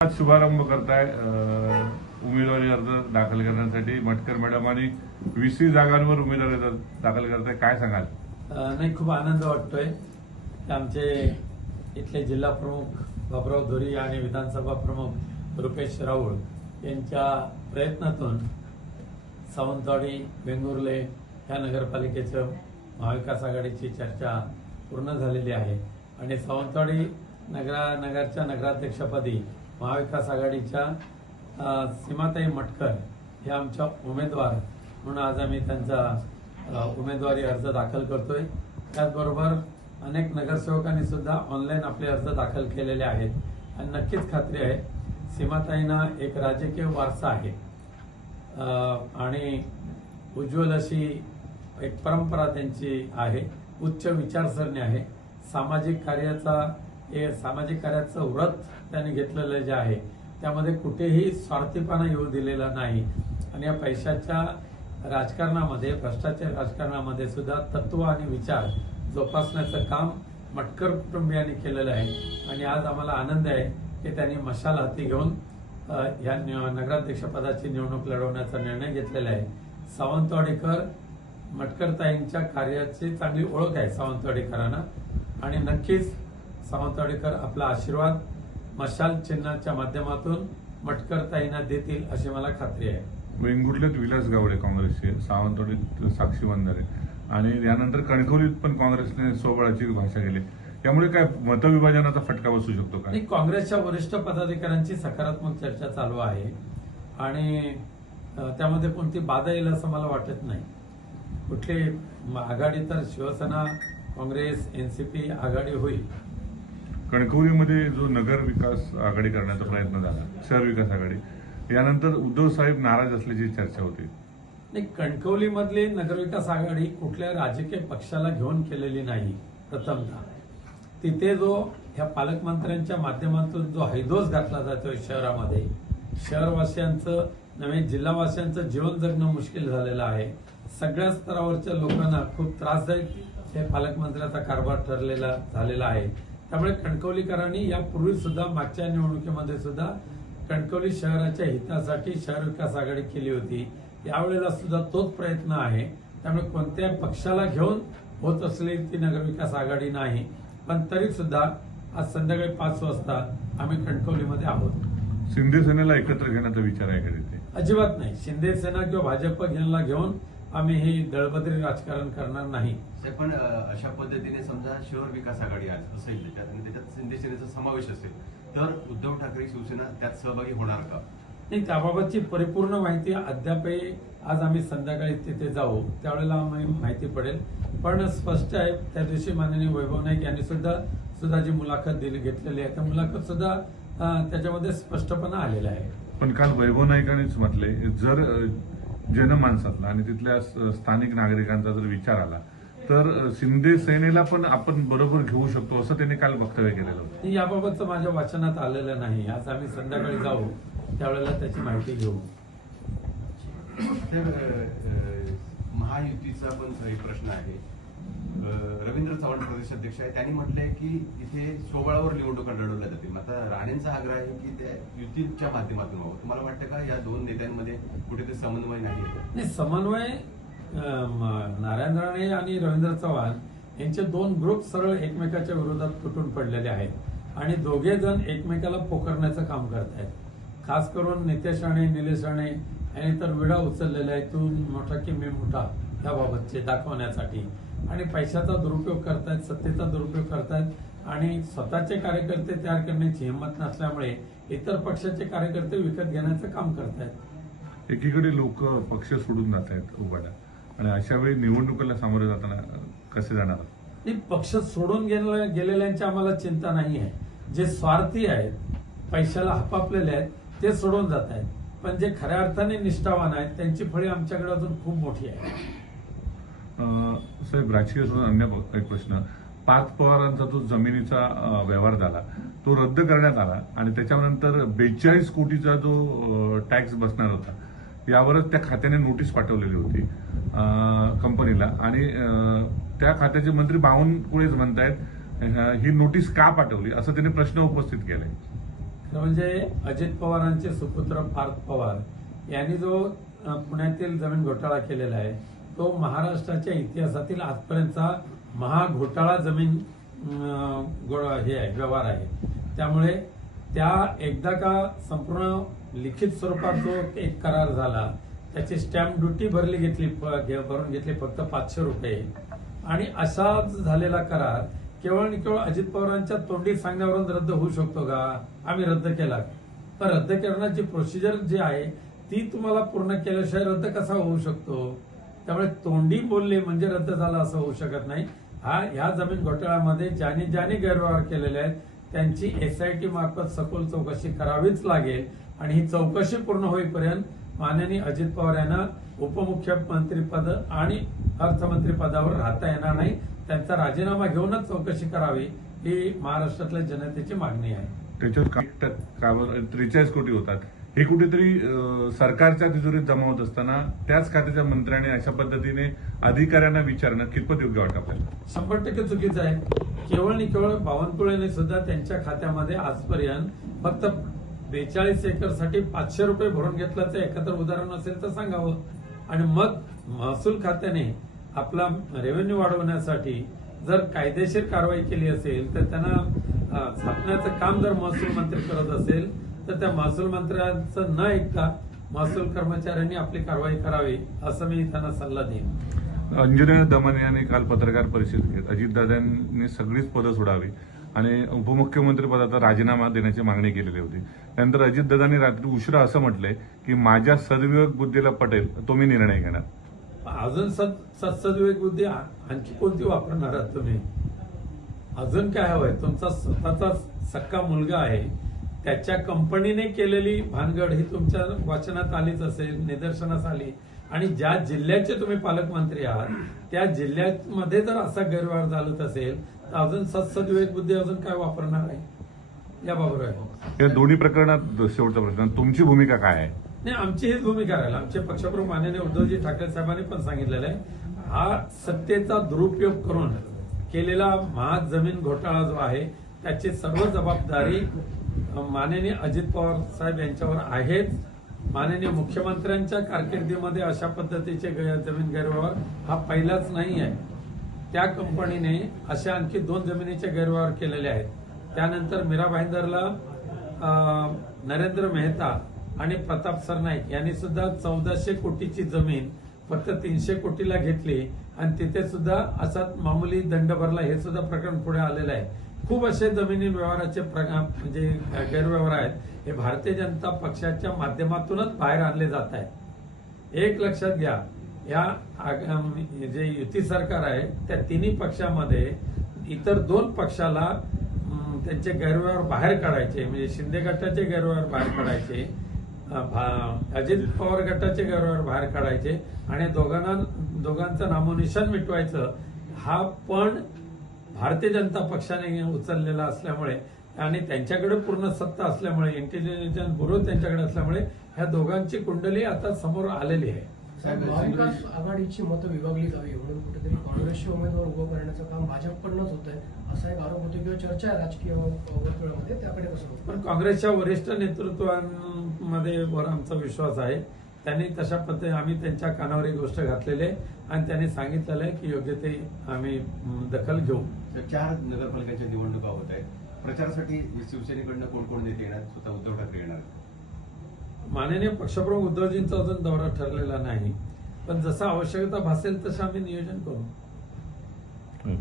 आज शुभारंभ करताय उमेदवारी अर्ज दाखल करण्यासाठी मटकर मॅडम आणि 20 जागांवर उमेदवारी अर्ज दाखल करताय, काय सांगाल? नाही, खूप आनंद वाटतोय की आमचे इथले जिल्हा प्रमुख बाबुराव धोरी आणि विधानसभा प्रमुख रुपेश राऊळ यांच्या प्रयत्नातून सावंतवाडी वेंगुर्ले या नगरपालिकेचं महाविकास आघाडीची चर्चा पूर्ण झालेली आहे आणि सावंतवाडी नगरच्या नगराध्यक्षपदी महाविकास आघाडीच्या सीमाताई मटकर हे आमच्या उमेदवार म्हणून आज आम्ही त्यांचा उमेदवारी अर्ज दाखल करतोय। त्याचबरोबर अनेक नगरसेवकांनी सुद्धा ऑनलाईन आपले अर्ज दाखल केलेले आहेत आणि नक्कीच खात्री आहे सीमाताईंना एक राजकीय वारसा आहे आणि उज्ज्वल अशी एक परंपरा त्यांची आहे, उच्च विचारसरणी आहे, सामाजिक कार्याचं व्रत त्यांनी घेतलेलं जे आहे त्यामध्ये कुठेही स्वार्थीपणा येऊ दिलेला नाही आणि या पैशाच्या राजकारणामध्ये, भ्रष्टाचार राजकारणामध्ये सुद्धा तत्व आणि विचार जोपासण्याचं काम मटकर कुटुंबियांनी केलेलं आहे आणि आज आम्हाला आनंद आहे की त्यांनी मशाल हाती घेऊन या नगराध्यक्षपदाची निवडणूक लढवण्याचा निर्णय घेतलेला आहे। सावंतवाडीकर मटकरताईंच्या कार्याची चांगली ओळख आहे सावंतवाडीकरांना आणि नक्कीच सावंतवाडीकर आपला आशीर्वाद मशाल चिन्हाच्या माध्यमातून मटकरताईंना देतील अशी मला खात्री आहे। वेंगुर्ल्यात विलास गावडे काँग्रेसचे, सावंतवाडीत साक्षी वंजारे आणि यानंतर कणकवलीत पण काँग्रेसने स्वबळाची भाषा केली, यामुळे काय मतविभाजनाचा फटका बसू शकतो का? काँग्रेसच्या वरिष्ठ पदाधिकाऱ्यांची सकारात्मक चर्चा चालू आहे आणि त्यामध्ये कोणती बाधा येईल असं मला वाटत नाही। कुठली आघाडी तर शिवसेना, काँग्रेस, एनसीपी आघाडी होईल। कणकवलीमध्ये जो नगर विकास आघाडी करण्याचा प्रयत्न झाला, शहर विकास आघाडी, यानंतर उद्धव साहेब नाराज असल्याची चर्चा होती। नाही, कणकवलीमधली नगरविकास आघाडी कुठल्या राजकीय पक्षाला घेऊन केलेली नाही। प्रथमतः तिथे जो ह्या पालकमंत्र्यांच्या माध्यमातून जो हैदोस घातला जातोय शहरामध्ये, शहरवासियांचं नव्हे जिल्हावासियांचं जीवन जगणं मुश्किल झालेलं आहे। सगळ्या स्तरावरच्या लोकांना खूप त्रासदायक हे पालकमंत्र्याचा कारभार ठरलेला झालेला आहे। त्यामुळे कणकवलीकरांनी यापूर्वी सुद्धा मागच्या निवडणुकीमध्ये सुद्धा कणकवली शहराच्या हितासाठी शहर विकास आघाडी केली होती, यावेळेला सुद्धा तोच प्रयत्न आहे। त्यामुळे कोणत्या पक्षाला घेऊन होत असलेली ती नगरविकास आघाडी नाही, पण तरी सुद्धा आज संध्याकाळी 5 वाजता आम्ही कणकवलीमध्ये आहोत। शिंदे सेनेला एकत्र घेण्याचा विचार आहे का तिथे? अजिबात नाही, शिंदे सेना किंवा भाजप यांना घेऊन आम्ही ही दळबद्री राजकारण करणार नाही। पण अशा पद्धतीने समजा शहर विकास आघाडी असेल त्याच्यात आणि त्याच्यात शिंदे सेनेचा समावेश असेल तर उद्धव ठाकरे शिवसेना त्यात सहभागी होणार का? नाही, त्याबाबतची परिपूर्ण माहिती अद्यापही आज आम्ही संध्याकाळी तिथे जाऊ त्यावेळेला माहिती पडेल, पण स्पष्ट आहे त्या दिवशी माननीय वैभव नाईक यांनी सुद्धा जी मुलाखत घेतलेली आहे त्या मुलाखत सुद्धा त्याच्यामध्ये स्पष्टपणा आलेला आहे। पण काल वैभव नाईकांनीच म्हटले, जर जनमानसातला आणि तिथल्या स्थानिक नागरिकांचा जर विचार आला तर शिंदे सेनेला पण आपण बरोबर घेऊ शकतो असं त्यांनी काल वक्तव्य केलेलं होतं। याबाबतचं माझ्या वाचनात आलेलं नाही, आज आम्ही संध्याकाळी जाऊ त्यावेळेला त्याची माहिती घेऊ। महायुतीचा पण एक प्रश्न आहे। रवींद्र चव्हाण प्रदेश अध्यक्ष आहे, त्यांनी म्हटलंय की इथे स्वबळावर निवडणुका लढवल्या जातील। आता राणेंचा आग्रह आहे की त्या युतीच्या माध्यमातून व्हावं। तुम्हाला वाटतं का या दोन नेत्यांमध्ये कुठेतरी समन्वय नाही? समन्वय नारायण राणे आणि रवींद्र चव्हाण यांचे 2 ग्रुप सरळ एकमेकाच्या विरोधात तुटून पडलेले आहेत आणि दोघे जण एकमेकाला पोखरण्याचं काम करत आहेत। खास करून नितेश राणे, निलेश राणे यांनी तर विडा उचललेला आहे, तू मोठा की मी मोठा याबाबतचे दाखवण्यासाठी आणि पैशाचा दुरुपयोग करतायत, सत्तेचा दुरुपयोग करतायत आणि स्वतःचे कार्यकर्ते तयार करण्याची हिंमत नसल्यामुळे इतर पक्षाचे कार्यकर्ते विकत घेण्याचं काम करतायत। एकीकडे लोक पक्ष सोडून जात आहेत उभाटा आणि अशा वेळी निवडणुकीला सामोरे जाताना कसे जाणार? पक्ष सोडून गेलेल्यांची आम्हाला चिंता नाही आहे। जे स्वार्थी आहेत, पैशाला हपापलेले आहेत ते सोडून जात आहेत, पण जे खऱ्या अर्थाने निष्ठावान आहेत त्यांची फळी आमच्याकडे अजून खूप मोठी आहे। साहेब, राजकीय सोडून अन्य एक प्रश्न, पार्थ पवारांचा जो जमिनीचा व्यवहार झाला तो रद्द करण्यात आला आणि त्याच्यानंतर 42 कोटीचा जो टॅक्स बसणार होता यावरच त्या खात्याने नोटीस पाठवलेली होती कंपनीला आणि त्या खात्याचे मंत्री बावनकुळेच म्हणतायत ही नोटीस का पाठवली असं त्यांनी प्रश्न उपस्थित केलाय। म्हणजे अजित पवारांचे सुपुत्र पार्थ पवार यांनी जो पुण्यातील जमीन घोटाळा केलेला आहे तो महाराष्ट्राच्या इतिहासातील आजपर्यंतचा महाघोटाळा जमीन हे आहे व्यवहार आहे. त्यामुळे त्या एकदा का संपूर्ण लिखित स्वरूपात जो एक करार झाला त्याची स्टॅम्प ड्युटी भरून घेतली फक्त 500 रुपये आणि असा झालेला करार केवळ आणि केवळ अजित पवारांच्या तोंडी सांगण्यावरून रद्द होऊ शकतो का? आम्ही रद्द केला तर रद्द करण्याची प्रोसिजर जी आहे ती तुम्हाला पूर्ण केल्याशिवाय रद्द कसा होऊ शकतो? त्यामुळे तोंडी बोलले म्हणजे रद्द झाला असं होऊ शकत नाही. ह्या जमीन घोटाळ्यामध्ये ज्याने गैरव्यवहार केलेले आहेत त्यांची SIT मार्फत सखोल चौकशी करावीच लागेल आणि ही चौकशी पूर्ण होईपर्यंत माननीय अजित पवार यांना उपमुख्यमंत्रीपद आणि अर्थमंत्री पदावर राहता येणार नाही. त्यांचा राजीनामा घेऊनच चौकशी करावी ही महाराष्ट्रातल्या जनतेची मागणी आहे. त्याच्यात 43 कोटी होतात हे कुठेतरी सरकारच्या तिजोरीत जमा होत असताना त्याच खात्याच्या मंत्र्याने अशा पद्धतीने अधिकाऱ्यांना विचारणं कितपत योग्य वाटतं आपल्याला? 100% चुकीचं आहे. केवळ आणि केवळ बावनकुळेने सुद्धा त्यांच्या खात्यामध्ये आजपर्यंत फक्त 42 एकरसाठी 500 रुपये भरून घेतल्याचं एकत्र उदाहरण असेल तर सांगावं. आणि मग महसूल खात्याने आपला रेव्हेन्यू वाढवण्यासाठी जर कायदेशीर कारवाई केली असेल तर त्यांना छापण्याचं काम जर महसूल मंत्री करत असेल तर त्या महसूल मंत्र्यांचं न ऐकता महसूल कर्मचाऱ्यांनी आपली कारवाई करावी असं मी त्यांना सल्ला देईन. अंजनेय दमन यांनी काल पत्रकार परिषद घेत अजितदादांनी सगळीच पदं सोडावी आणि उपमुख्यमंत्री पदाचा राजीनामा देण्याची मागणी केलेली होती. त्यानंतर अजितदादांनी रात्री उशिरा असं म्हटलंय की माझ्या सद्विवेक बुद्धीला पटेल तो मी निर्णय घेणार. अजून सद्विवेक बुद्धी आणखी कोणती वापरणार आहात तुम्ही? अजून काय हवंय? तुमचा स्वतःचा सक्का मुलगा आहे त्याच्या कंपनीने केलेली भानगड ही तुमच्या वाचनात आलीच असेल, निदर्शनास आली. आणि ज्या जिल्ह्याचे तुम्ही पालकमंत्री आहात त्या जिल्ह्यामध्ये जर असा गैरव्यवहार झाला असेल तर अजून सद्विवेक बुद्धी अजून काय वापरणार आहे याबाबत आहे. या दोन्ही प्रकरणात शेवटचा प्रश्न तुमची भूमिका काय आहे? नाही, आमची हीच भूमिका राहील. आमचे पक्षप्रमुख माननीय उद्धवजी ठाकरे साहेबांनी पण सांगितलेलं आहे हा सत्तेचा दुरुपयोग करून केलेला जमीन घोटाळा जो आहे त्याची सर्व जबाबदारी माननीय अजित पवार साहेब यांच्यावर आहेच. माननीय मुख्यमंत्र्यांच्या कारकिर्दीमध्ये अशा पद्धतीचे जमीन गैरव्यवहार हा पहिलाच नाही आहे. त्या कंपनीने अशा आणखी 2 जमिनीचे गैरव्यवहार केलेले आहेत. त्यानंतर मीरा भाईंदरला नरेंद्र मेहता आणि प्रताप सरनाईक यांनी सुद्धा 1400 कोटीची जमीन फक्त 300 कोटीला घेतली आणि तिथे सुद्धा असा मामूली दंड भरला. हे सुद्धा प्रकरण पुढे आलेलं आहे. खूप असे जमिनी व्यवहाराचे म्हणजे गैरव्यवहार आहेत हे भारतीय जनता पक्षाच्या माध्यमातूनच बाहेर आणले जात आहेत. एक लक्षात घ्या, या जे युती सरकार आहे त्या तिन्ही पक्षामध्ये इतर 2 पक्षाला त्यांचे गैरव्यवहार बाहेर काढायचे, म्हणजे शिंदे गटाचे गैरव्यवहार बाहेर काढायचे, अजित पवार गटाचे गैरव्यवहार बाहेर काढायचे आणि दोघांचं नामोनिशाण मिटवायचं. हा पण भारतीय जनता पक्षाने उचललेला असल्यामुळे आणि त्यांच्याकडे पूर्ण सत्ता असल्यामुळे इंटेलिजन्स ब्युरो त्यांच्याकडे असल्यामुळे ह्या दोघांची कुंडली आता समोर आलेली आहे. महाविकास आघाडीची मतं विभागली जावी म्हणून कुठेतरी काँग्रेसचे उमेदवार उभं करण्याचं काम भाजपकडूनच होत आहे असा एक आरोप होतो किंवा चर्चा आहे राजकीय वर्तुळामध्ये. त्याकडे कसं होतं? पण काँग्रेसच्या वरिष्ठ नेतृत्वांमध्ये आमचा विश्वास आहे. त्यांनी तशा पद्धतीने आम्ही त्यांच्या कानावर ही गोष्ट घातलेली आहे आणि त्यांनी सांगितलेलं आहे की योग्य ते आम्ही दखल घेऊ. 4 नगरपालिकांच्या निवडणुका होत आहेत. प्रचारासाठी शिवसेनेकडनं कोण कोण नेते येणार? स्वतः उद्धव ठाकरे येणार? माननीय पक्षप्रमुख उद्धवजींचा अजून दौरा ठरलेला नाही, पण जसं आवश्यकता भासेल तसं आम्ही नियोजन करू.